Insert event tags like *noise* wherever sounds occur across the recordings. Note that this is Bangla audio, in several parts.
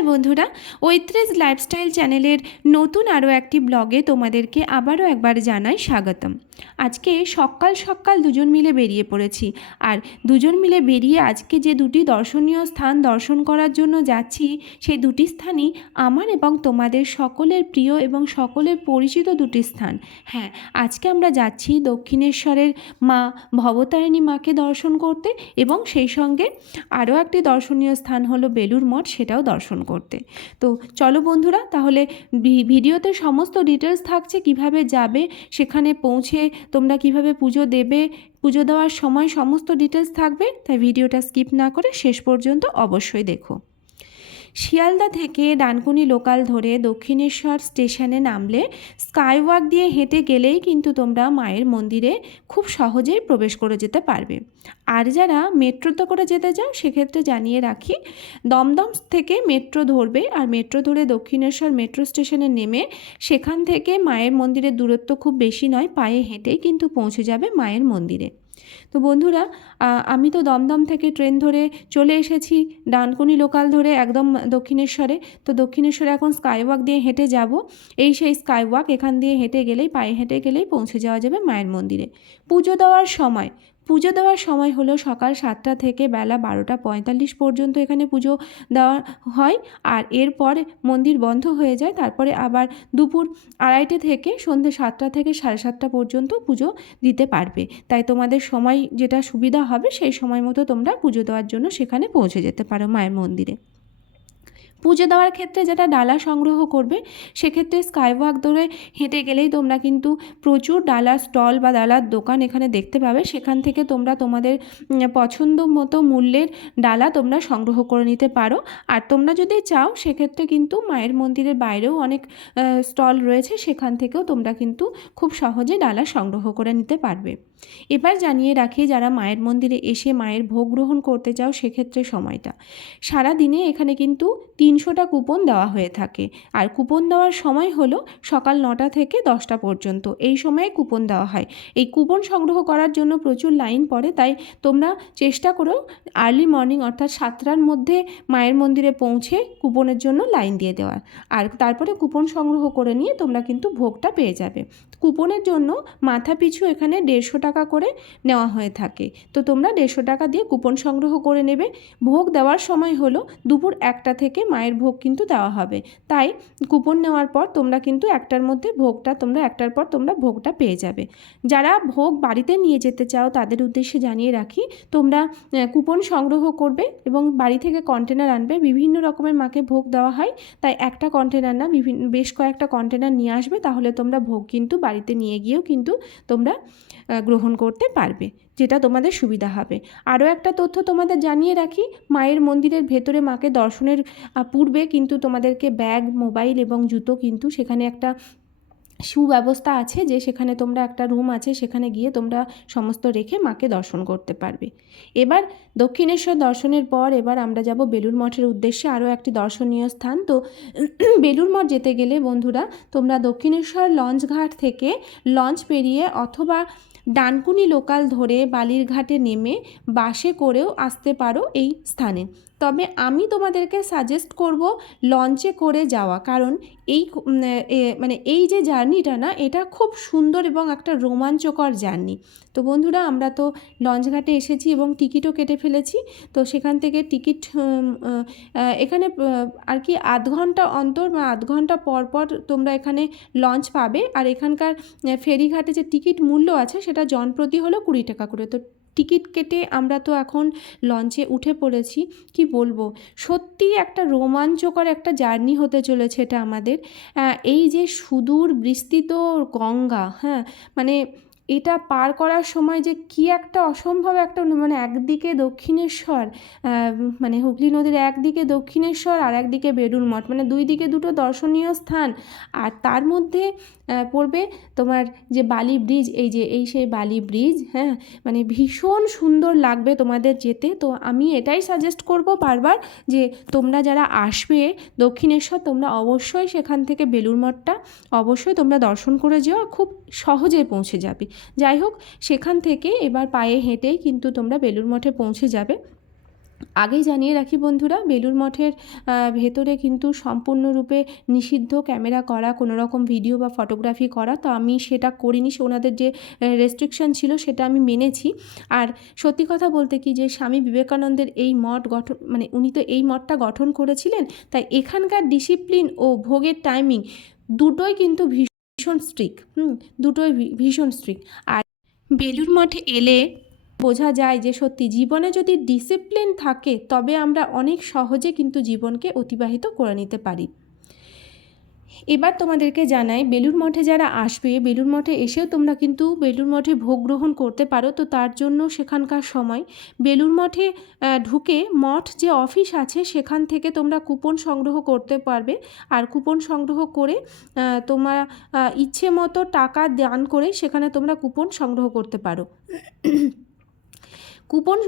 নমস্কার বন্ধুরা ঐত্রেজ লাইফস্টাইল চ্যানেলের নতুন আরও একটি ব্লগে তোমাদেরকে আবারও একবার জানাই স্বাগতম। আজকে সকাল সকাল দুজন মিলে বেরিয়ে পড়েছি আর দুজন মিলে বেরিয়ে আজকে যে দুটি দর্শনীয় স্থান দর্শন করার জন্য যাচ্ছি, সেই দুটি স্থানই আমার এবং তোমাদের সকলের প্রিয় এবং সকলের পরিচিত দুটি স্থান। হ্যাঁ আজকে আমরা যাচ্ছি দক্ষিণেশ্বরের মা ভবতারিণী মাকে দর্শন করতে এবং সেই সঙ্গে আরও একটি দর্শনীয় স্থান হলো বেলুর মঠ, সেটাও দর্শন করতে। তো চলো বন্ধুরা, তাহলে ভিডিওতে সমস্ত ডিটেলস থাকছে, কীভাবে যাবে, সেখানে পৌঁছে তোমরা কীভাবে পুজো দেবে, পুজো দেওয়ার সময় সমস্ত ডিটেলস থাকবে, তাই ভিডিওটা স্কিপ না করে শেষ পর্যন্ত অবশ্যই দেখো। শিয়ালদা থেকে ডানকুনি লোকাল ধরে দক্ষিণেশ্বর স্টেশনে নামলে স্কাইওয়াক দিয়ে হেঁটে গেলেই কিন্তু তোমরা মায়ের মন্দিরে খুব সহজেই প্রবেশ করে যেতে পারবে। আর যারা মেট্রোতে করে যেতে চাও, সেক্ষেত্রে জানিয়ে রাখি, দমদম থেকে মেট্রো ধরবে আর মেট্রো ধরে দক্ষিণেশ্বর মেট্রো স্টেশনে নেমে সেখান থেকে মায়ের মন্দিরের দূরত্ব খুব বেশি নয়, পায়ে হেঁটেই কিন্তু পৌঁছে যাবে মায়ের মন্দিরে। তো বন্ধুরা আমি তো দমদম থেকে ট্রেন ধরে চলে এসেছি, ডানকুনি লোকাল ধরে একদম দক্ষিণেশ্বরে। তো দক্ষিণেশ্বরে এখন স্কাইওয়াক দিয়ে হেঁটে যাব। এই সেই স্কাইওয়াক, এখান দিয়ে হেঁটে গেলেই, পায়ে হেঁটে গেলেই পৌঁছে যাওয়া যাবে মায়ের মন্দিরে। পুজো দেওয়ার সময় পুজো দেওয়ার সময় হলো সকাল সাতটা থেকে বেলা বারোটা পঁয়তাল্লিশ পর্যন্ত এখানে পুজো দেওয়া হয়। আর এরপর মন্দির বন্ধ হয়ে যায়। তারপরে আবার দুপুর আড়াইটে থেকে সন্ধ্যে সাতটা থেকে সাড়ে সাতটা পর্যন্ত পুজো দিতে পারবে। তাই তোমাদের সময় যেটা সুবিধা হবে, সেই সময় মতো তোমরা পুজো দেওয়ার জন্য সেখানে পৌঁছে যেতে পারো মায়ের মন্দিরে। পুজো দেওয়ার ক্ষেত্রে যেটা ডালা সংগ্রহ করবে, সেক্ষেত্রে স্কাইওয়াক ধরে হেঁটে গেলেই তোমরা কিন্তু প্রচুর ডালার স্টল বা ডালার দোকান এখানে দেখতে পাবে। সেখান থেকে তোমরা তোমাদের পছন্দ মতো মূল্যের ডালা তোমরা সংগ্রহ করে নিতে পারো। আর তোমরা যদি চাও, সেক্ষেত্রে কিন্তু মায়ের মন্দিরের বাইরেও অনেক স্টল রয়েছে। সেখান থেকেও তোমরা কিন্তু খুব সহজে ডালা সংগ্রহ করে নিতে পারবে। এবার জানিয়ে রাখি, যারা মায়ের মন্দিরে এসে মায়ের ভোগ গ্রহণ করতে চাও, সেক্ষেত্রে সময়টা। সারা দিনে এখানে কিন্তু তিনশোটা কুপন দেওয়া হয়ে থাকে। আর কুপন দেওয়ার সময় হলো সকাল নটা থেকে দশটা পর্যন্ত। এই সময়ে কুপন দেওয়া হয়। এই কুপন সংগ্রহ করার জন্য প্রচুর লাইন পড়ে, তাই তোমরা চেষ্টা করো আর্লি মর্নিং অর্থাৎ সাতটার মধ্যে মায়ের মন্দিরে পৌঁছে কুপনের জন্য লাইন দিয়ে দেওয়ার। আর তারপরে কুপন সংগ্রহ করে নিয়ে তোমরা কিন্তু ভোগটা পেয়ে যাবে। কুপনের জন্য মাথা পিছু এখানে দেড়শো টাকা করে নেওয়া হয়ে থাকে। তো তোমরা দেড়শো টাকা দিয়ে কুপন সংগ্রহ করে নেবে। ভোগ দেওয়ার সময় হলো দুপুর একটা থেকে মায়ের ভোগ কিন্তু দেওয়া হবে। তাই কুপন নেওয়ার পর তোমরা কিন্তু একটার মধ্যে ভোগটা, তোমরা একটার পর তোমরা ভোগটা পেয়ে যাবে। যারা ভোগ বাড়িতে নিয়ে যেতে চাও তাদের উদ্দেশ্যে জানিয়ে রাখি, তোমরা কুপন সংগ্রহ করবে এবং বাড়ি থেকে কন্টেনার আনবে। বিভিন্ন রকমের মাকে ভোগ দেওয়া হয়, তাই একটা কন্টেনার না বিভিন্ন বেশ কয়েকটা কন্টেনার নিয়ে আসবে। তাহলে তোমরা ভোগ কিন্তু বাড়িতে নিয়ে গিয়েও কিন্তু তোমরা গ্রহণ করতে পারবে, যেটা তোমাদের সুবিধা হবে। আরও একটা তথ্য তোমাদের জানিয়ে রাখি, মায়ের মন্দিরের ভেতরে মাকে দর্শনের পূর্বে কিন্তু তোমাদেরকে ব্যাগ, মোবাইল এবং জুতো কিন্তু সেখানে একটা সুব্যবস্থা আছে যে সেখানে তোমরা একটা রুম আছে, সেখানে গিয়ে তোমরা সমস্ত রেখে মাকে দর্শন করতে পারবে। এবার দক্ষিণেশ্বর দর্শনের পর এবার আমরা যাব বেলুর মঠের উদ্দেশ্যে আরও একটি দর্শনীয় স্থান। তো *clears throat* বেলুর মঠ যেতে গেলে বন্ধুরা, তোমরা দক্ষিণেশ্বর লঞ্চ ঘাট থেকে লঞ্চ পেরিয়ে অথবা ডানকুনি লোকাল ধরে বালিরঘাটে নেমে বাসে করেও আসতে পারো এই স্থানে। তবে আমি তোমাদেরকে সাজেস্ট করব লঞ্চে করে যাওয়া। কারণ এই মানে এই যে জার্নিটা না, এটা খুব সুন্দর এবং একটা রোমাঞ্চকর জার্নি তো বন্ধুরা, আমরা তো লঞ্চঘাটে এসেছি এবং টিকিটও কেটে ফেলেছি। তো সেখান থেকে টিকিট এখানে আর কি আধ ঘণ্টা অন্তর বা আধ ঘণ্টা পর পর তোমরা এখানে লঞ্চ পাবে। আর এখানকার ফেরিঘাটে যে টিকিট মূল্য আছে, সেটা জনপ্রতি হলো কুড়ি টাকা করে। তো টিকিট কেটে আমরা তো এখন লঞ্চে উঠে পড়েছি, কি বলব? সত্যি একটা রোমাঞ্চকর একটা জার্নি হতে চলেছে এটা আমাদের। এই যে সুদূর বিস্তৃত গঙ্গা হ্যাঁ মানে এটা পার করার সময় যে কি একটা অসম্ভব একটা মানে একদিকে দক্ষিণেশ্বর মানে হুগলি নদীর একদিকে দক্ষিণেশ্বর আর একদিকে বেলুড় মঠ মানে দুই দিকে দুটো দর্শনীয় স্থান। আর তার মধ্যে পড়বে তোমার যে বালি ব্রিজ, এই যে, এই সেই বালি ব্রিজ হ্যাঁ? মানে ভীষণ সুন্দর লাগবে তোমাদের যেতে। তো আমি এটাই সাজেস্ট করব বারবার যে তোমরা যারা আসবে দক্ষিণেশ্বর, তোমরা অবশ্যই সেখান থেকে বেলুড় মঠটা অবশ্যই তোমরা দর্শন করে যেও খুব সহজে পৌঁছে যাবে। যাই হোক, সেখান থেকে এবার পায়ে হেঁটেই কিন্তু তোমরা বেলুড় মঠে পৌঁছে যাবে। আগেই জানিয়ে রাখি বন্ধুরা বেলুর মঠের ভেতরে কিন্তু সম্পূর্ণরূপে নিষিদ্ধ ক্যামেরা করা কোনো রকম ভিডিও বা ফটোগ্রাফি করা, তো আমি সেটা করিনি ওনাদের যে রেস্ট্রিকশন ছিল সেটা আমি মেনেছি। আর সত্যি কথা বলতে কি যে, স্বামী বিবেকানন্দের এই মঠ গঠন মানে উনি তো এই মঠটা গঠন করেছিলেন, তাই এখানকার ডিসিপ্লিন ও ভোগের টাইমিং দুটোই কিন্তু ভীষণ স্ট্রিক হুম, দুটোই ভীষণ স্ট্রিক আর বেলুর মঠে এলে বোঝা যায় যে সত্যি জীবনে যদি ডিসিপ্লিন থাকে, তবে আমরা অনেক সহজে কিন্তু জীবনকে অতিবাহিত করে নিতে পারি। এবার তোমাদেরকে জানাই বেলুর মঠে যারা আসবে বেলুর মঠে এসেও তোমরা কিন্তু বেলুর মঠে ভোগ গ্রহণ করতে পারো। তো তার জন্য সেখানকার সময় বেলুর মঠে ঢুকে মঠ যে অফিস আছে, সেখান থেকে তোমরা কুপন সংগ্রহ করতে পারবে। আর কুপন সংগ্রহ করে তোমার ইচ্ছে মতো টাকা দান করে সেখানে তোমরা কুপন সংগ্রহ করতে পারো। কুপন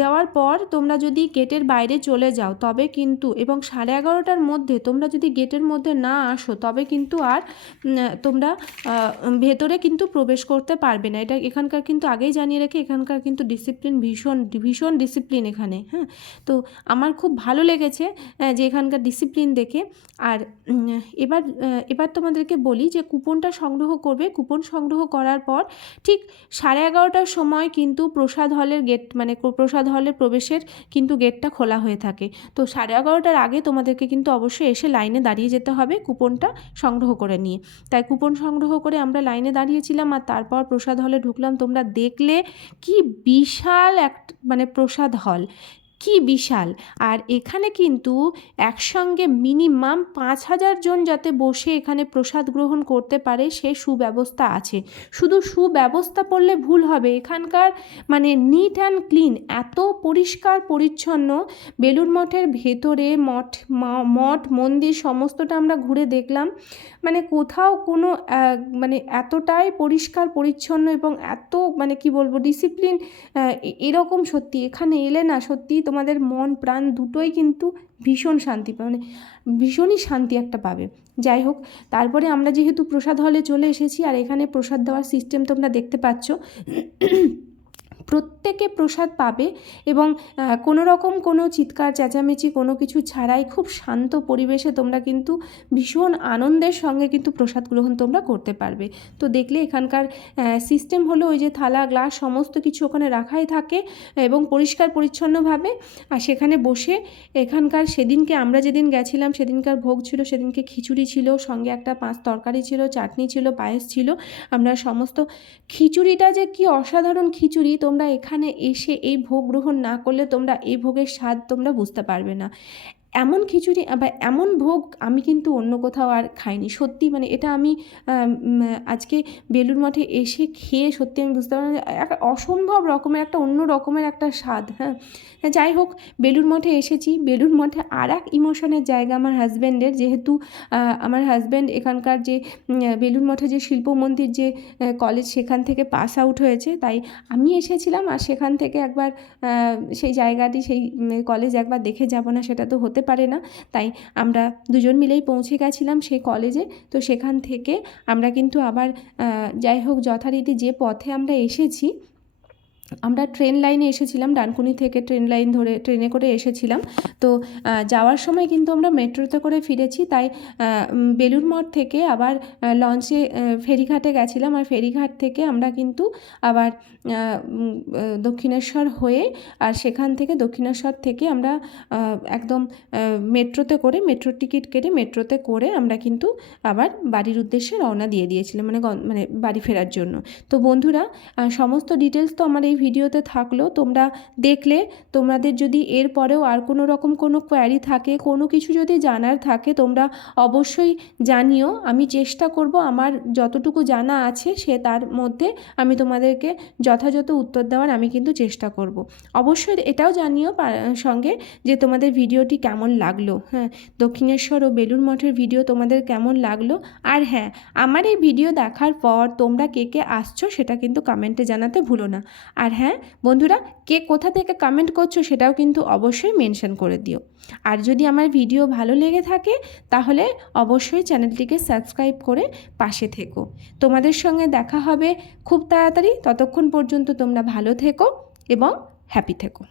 দেওয়ার পর তোমরা যদি গেটের বাইরে চলে যাও, তবে কিন্তু, এবং সাড়ে এগারোটার মধ্যে তোমরা যদি গেটের মধ্যে না আসো, তবে কিন্তু আর তোমরা ভেতরে কিন্তু প্রবেশ করতে পারবে না। এটা এখানকার কিন্তু আগেই জানিয়ে রেখে, এখানকার কিন্তু ডিসিপ্লিন ভীষণ ভীষণ ডিসিপ্লিন এখানে হ্যাঁ? তো আমার খুব ভালো লেগেছে যে এখানকার ডিসিপ্লিন দেখে। আর এবার এবার তোমাদেরকে বলি যে কুপনটা সংগ্রহ করবে। কুপন সংগ্রহ করার পর ঠিক সাড়ে এগারোটার সময় কিন্তু প্রসাদ হলের গেট মানে প্রসাদ হলের প্রবেশের কিন্তু গেটটা খোলা হয়ে থাকে। তো সাড়ে এগারোটার আগে তোমাদেরকে কিন্তু অবশ্যই এসে লাইনে দাঁড়িয়ে যেতে হবে কুপনটা সংগ্রহ করে নিয়ে। তাই কুপন সংগ্রহ করে আমরা লাইনে দাঁড়িয়েছিলাম আর তারপর প্রসাদ হলে ঢুকলাম। তোমরা দেখলে কি বিশাল এক মানে প্রসাদ হল। কি বিশাল। আর এখানে কিন্তু একসঙ্গে মিনিমাম পাঁচ হাজার জন যাতে বসে এখানে প্রসাদ গ্রহণ করতে পারে, সে সুব্যবস্থা আছে। শুধু সুব্যবস্থা পড়লে ভুল হবে। এখানকার মানে নিট অ্যান্ড ক্লিন এত পরিষ্কার পরিচ্ছন্ন বেলুর মঠের ভেতরে মঠ মঠ, মন্দির সমস্তটা আমরা ঘুরে দেখলাম। মানে কোথাও কোনো মানে এতটাই পরিষ্কার, পরিচ্ছন্ন এবং এত মানে কি বলব ডিসিপ্লিন এরকম সত্যি। এখানে এলে না সত্যি তোমাদের মন, প্রাণ দুটোই কিন্তু ভীষণ শান্তি মানে ভীষণই শান্তি একটা পাবে। যাই হোক, তারপরে আমরা যেহেতু প্রসাদ হলে চলে এসেছি, আর এখানে প্রসাদ দেওয়ার সিস্টেম তোমরা দেখতে পাচ্ছ। প্রত্যেকে প্রসাদ পাবে এবং কোনো রকম কোনো চিৎকার, চেঁচামেচি কোনো কিছু ছাড়াই খুব শান্ত পরিবেশে তোমরা কিন্তু ভীষণ আনন্দের সঙ্গে কিন্তু প্রসাদ গ্রহণ তোমরা করতে পারবে। তো দেখলে এখানকার সিস্টেম হলো ওই যে থালা গ্লাস সমস্ত কিছু ওখানে রাখাই থাকে এবং পরিষ্কার পরিচ্ছন্নভাবে। আর সেখানে বসে এখানকার সেদিনকে আমরা যেদিন গেছিলাম, সেদিনকার ভোগ ছিল, সেদিনকে খিচুড়ি ছিল, সঙ্গে একটা পাঁচ তরকারি ছিল, চাটনি ছিল, পায়েস ছিল। আমরা সমস্ত খিচুড়িটা যে কি অসাধারণ খিচুড়ি, তোমরা এখানে এসে এই ভোগ গ্রহণ না করলে তোমরা এই ভোগের স্বাদ তোমরা বুঝতে পারবে না। এমন খিচুড়ি, বা এমন ভোগ আমি কিন্তু অন্য কোথাও আর খাইনি। সত্যি মানে এটা আমি আজকে বেলুর মঠে এসে খেয়ে সত্যি আমি বুঝতে পারলাম একটা অসম্ভব রকমের, একটা অন্য রকমের একটা স্বাদ হ্যাঁ। যাই হোক বেলুর মঠে এসেছি। বেলুর মঠে আর এক ইমোশনের জায়গা আমার হাজব্যান্ডের, যেহেতু আমার হাজব্যান্ড এখানকার যে বেলুর মঠে যে শিল্প মন্দির যে কলেজ সেখান থেকে পাস আউট হয়েছে, তাই আমি এসেছিলাম আর সেখান থেকে একবার সেই জায়গাটি, সেই কলেজ একবার দেখে যাব না, সেটা তো হতে পারে না। তাই আমরা দুজন মিলেই পৌঁছে গেছিলাম সেই কলেজে তো সেখান থেকে আমরা কিন্তু আবার যাই হোক যথারীতি যে পথে আমরা এসেছি আমরা ট্রেন লাইনে এসেছিলাম, ডানকুনি থেকে ট্রেন লাইন ধরে, ট্রেনে করে এসেছিলাম। তো যাওয়ার সময় কিন্তু আমরা মেট্রোতে করে ফিরেছি, তাই বেলুর মঠ থেকে আবার লঞ্চে ফেরিঘাটে গেছিলাম। আর ফেরিঘাট থেকে আমরা কিন্তু আবার দক্ষিণেশ্বর হয়ে, আর সেখান থেকে দক্ষিণেশ্বর থেকে আমরা একদম মেট্রোতে করে, মেট্রো টিকিট কেটে মেট্রোতে করে আমরা কিন্তু আবার বাড়ির উদ্দেশ্যে রওনা দিয়ে দিয়েছিলাম মানে মানে বাড়ি ফেরার জন্য। তো বন্ধুরা সমস্ত ডিটেলস তো আমার এই ভিডিওতে থাকল, তোমরা দেখলে, তোমাদের যদি এর পরেও আর কোনো রকম কোনো কোয়ারি থাকে, কোনো কিছু যদি জানার থাকে, তোমরা অবশ্যই জানিও। আমি চেষ্টা করব আমার যতটুকু জানা আছে, সে তার মধ্যে আমি তোমাদেরকে যথাযথ উত্তর দেওয়ার আমি কিন্তু চেষ্টা করব। অবশ্যই এটাও জানিও সঙ্গে যে তোমাদের ভিডিওটি কেমন লাগল। হ্যাঁ দক্ষিণেশ্বর ও বেলুর মঠের ভিডিও তোমাদের কেমন লাগল? আর হ্যাঁ আমার এই ভিডিও দেখার পর তোমরা কে কে আসছো, সেটা কিন্তু কমেন্টে জানাতে ভুলো না। আর হ্যাঁ বন্ধুরা, কে কোথা থেকে কমেন্ট করছ সেটাও কিন্তু অবশ্যই মেনশন করে দিও। আর যদি আমার ভিডিও ভালো লেগে থাকে, তাহলে অবশ্যই চ্যানেলটিকে সাবস্ক্রাইব করে পাশে থেকো। তোমাদের সঙ্গে দেখা হবে খুব তাড়াতাড়ি। ততক্ষণ পর্যন্ত তোমরা ভালো থেকো এবং হ্যাপি থেকো।